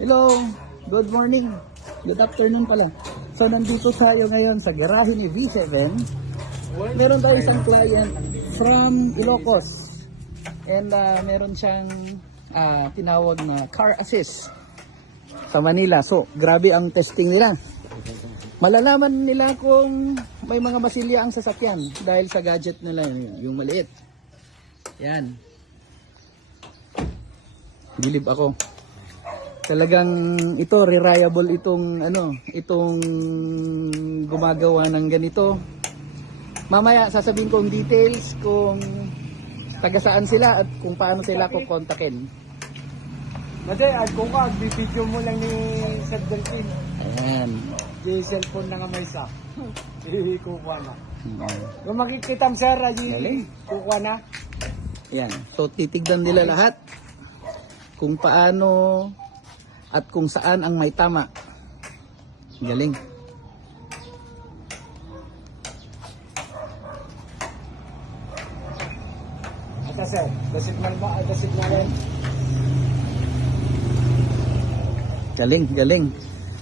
Hello, good morning. Good afternoon pala. So nandito tayo ngayon sa garahe ni V7. Meron tayo isang client from Ilocos. And meron siyang tinawag na car assist sa Manila. So grabe ang testing nila. Malalaman nila kung may mga masilya ang sasakyan dahil sa gadget nila yung maliit. Yan. Bilib ako. Talagang ito reliable itong gumagawa ng ganito. Mamaya sasabihin ko ang details kung taga saan sila at kung paano sila kukontakin. Kasi kung ka, video mo lang ni Sir Delphine. Ayan. Di cellphone na nga may sa. Kukuha na. Kung makikita mo sir, kukuha na. Ayan. So titignan nila lahat kung paano at kung saan ang may tama. Galing. Ata sir, the signal. Galing.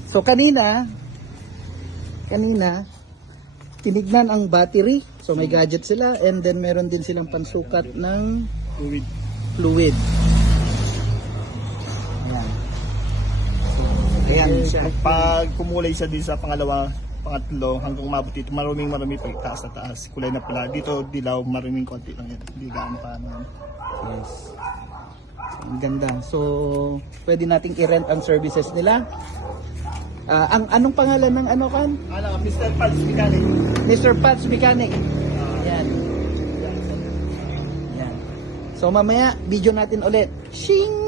So kanina tinignan ang battery. So may gadget sila and then meron din silang pansukat ng fluid. Ayan siya. Pag kumulay siya din sa pangatlo, hanggang umabot dito, marami pa taas na taas. Kulay na pula. Dito, dilaw, maraming konti lang yan. Hindi gaano pa naman. Yes. Ang ganda. So, pwede nating i-rent ang services nila. Anong pangalan ng ano kan? Mr. Pals Mechanic. Mr. Pats Mechanic. Ayan. So, mamaya, video natin ulit. Shing!